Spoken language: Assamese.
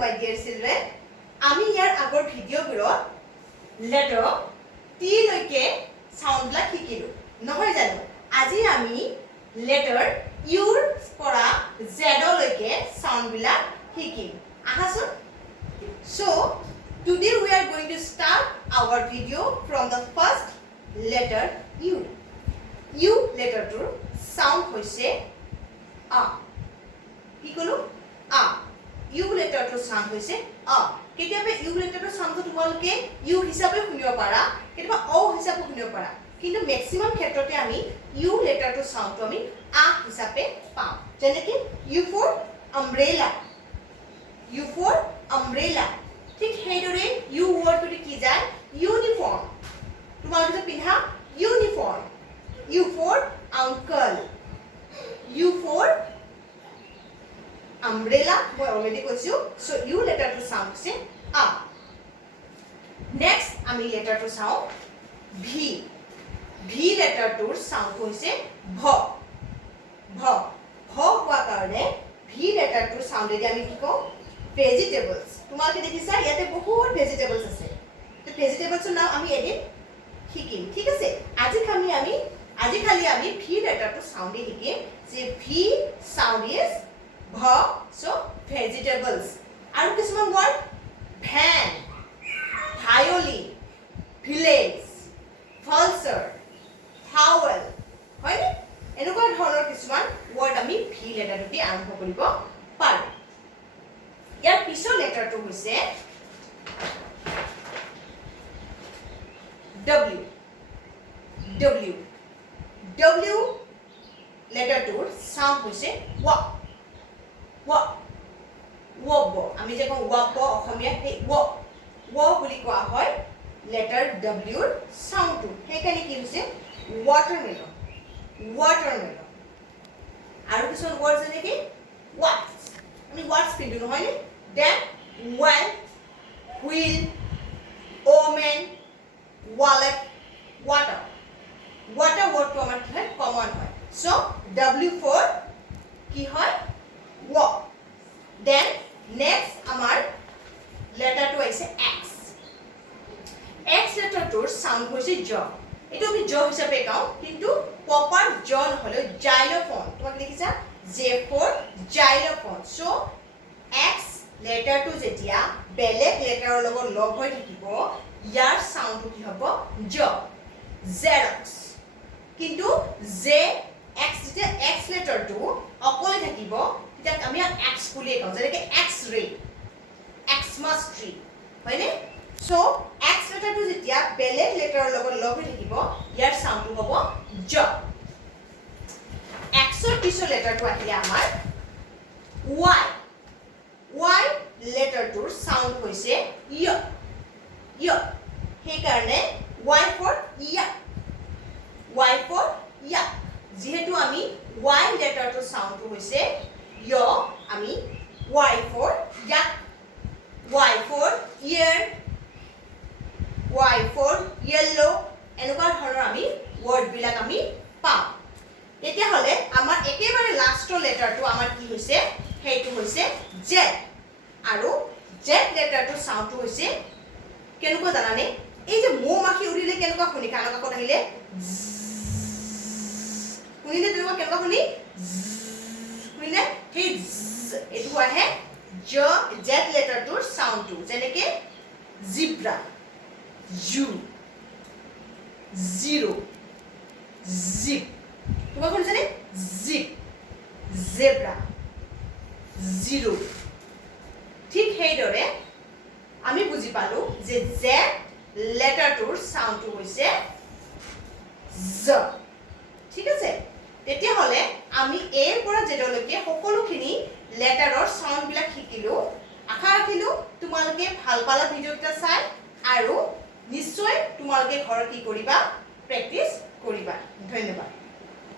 my dear children. আমি ইয়াৰ আগৰ ভিডিঅ'বোৰত লেটাৰ টি লৈকে সাউন্ড বিলাক শিকিলো নহয় জানো আজি আমি লেটাৰ ইউৰ পৰা জেড লৈকে সাউন্ড বিলাক শিকিম আহাচোন so today we are going to start our video from the first letter u u letter টোৰ সাউন্ড হৈছে আ কি কলো আ ইউ লেটাৰটোৰ সাউন্ড হৈছে আ কেতিয়াবা ইউ লেটাৰটোৰ সাউন্ডটো তোমালোকে ইউ হিচাপে শুনিব পাৰা কেতিয়াবা অ হিচাপে শুনিব পাৰা কিন্তু ম্যাক্সিমাম ক্ষেত্ৰতে আমি ইউ লেটাৰটোৰ সাউন্ডটো আমি আ হিচাপে পাওঁ যেনেকৈ U for umbrella U for umbrella ঠিক সেইদৰে ইউ ৱৰ্ডটো কি যায় ইউনিফৰ্ম তোমালোকে যে পিন্ধা uniform U for uncle U for umbrella মই অলৰেডি কৈছো সো ইউ লেটাৰটো সাউন্ড হৈছে আ নেক্সট আমি লেটাৰটো চাও ভি ভি লেটাৰটোৰ সাউন্ড হৈছে ভ ভ ভ হোৱা কাৰণে ভি লেটাৰটোৰ সাউন্ডেদি আমি কি কওঁ ভেজিটেবলছ তোমালোকে দেখিছা ইয়াতে বহুত ভেজিটেবলছ আছে তো ভেজিটেবলছৰ নাম আমি এদিন শিকিম ঠিক আছে আজি খালি আমি ভি লেটাৰটো সাউন্ডে শিকিম যে ভি সাউন্ড ইজ ভ so vegetables আৰু কিছুমান word van violin village pulsar towel হয় এনেকুৱা ধৰণৰ কিছুমান word আমি ভি লেটাৰটো দি আৰম্ভ কৰিব পাৰো ইয়াৰ পিছৰ লেটাৰটো হৈছে w w w লেটাৰটোৰ সাউন্ড হৈছে ৱা ৱ আমি যে কওঁ ৱ অসমীয়া সেই ৱ বুলি কোৱা হয় লেটাৰ ডব্লিউৰ সাউন্ডটো সেইকাৰণে কি হৈছে ৱাটাৰমেলন আৰু কিছুমান ৱৰ্ড যেনেকৈ ৱাটছ আমি ৱাটছ পিন্ধো নহয়নে then well wheel women wallet water ৱৰ্ডটো আমাৰ কি হয় কমন হয় চ' ডব্লিউ ফৰ কি হয় ৱ then next আমাৰ লেটাৰটো আছে x x লেটাৰটোৰ সাউন্ড হৈছে জ এটো আমি জ হিচাপে কওঁ কিন্তু প্ৰপাৰ জ নহলে জাইলোফোন তোমাক দেখিছা Z for xylophone so x লেটাৰটো যেতিয়া বেলেগ লেটাৰৰ লগত লগ হৈ থাকিব ইয়াৰ সাউন্ডটো কি হ'ব জ জেৰক্স কিন্তু জে x যেতিয়া x লেটাৰটো অকলে থাকিব তেতিয়া আমি x বুলি কওঁ যেনেকৈ x-ray xmas tree হয়নে সো x লেটাৰটো যেতিয়া বেলেগ লেটাৰৰ লগত লগ হৈ থাকিব ইয়াৰ সাউন্ডটো হ'ব জ xৰ পিছৰ লেটাৰটো আহিলে আমাৰ y লেটাৰটোৰ সাউন্ড হৈছে য় সেইকাৰণে y ফৰ য়া যেহেতু আমি y লেটাৰটোৰ সাউন্ডটো হৈছে য় আমি y for yak y for ear y for yellow এনেকুৱা ধৰণৰ আমি ওয়াৰ্ড বিলাক আমি পাওঁ তেতিয়া হলে আমাৰ একেবাৰে লাষ্টৰ লেটাৰটো আমাৰ কি হৈছে হেইটো হৈছে z আৰু z লেটাৰটোৰ সাউন্ডটো হৈছে কেনেকুৱা জানানে এই যে মৌমাখি উৰিলে কেনেকুৱা শুনি কাণৰ কাষত আহিলে শুনিলে তেনেকুৱা কেনেকুৱা শুনি শুনিলে সেই এটো আহে জেড লেটাৰটোৰ সাউন্ডটো যেনেকৈ জিব্ৰা জু জিৰো জিপ তোমাক শুনিছানে জিপ জেব্ৰা জিৰো ঠিক সেইদৰে আমি বুজি পালো যে জেড লেটাৰটোৰ সাউন্ডটো হৈছে জ ঠিক আছে তেতিয়া হলে আমি এৰ পৰা জেডলৈকে সকলোখিনি লেটাৰৰ সাউন্ড বিলাক শিকিলো আশা ৰাখিলো তোমালোকে ভাল পালা ভিডিঅ'টা চাই আৰু নিশ্চয় তোমালোকে ঘৰত কি কৰিবা প্ৰেক্টিছ কৰিবা ধন্যবাদ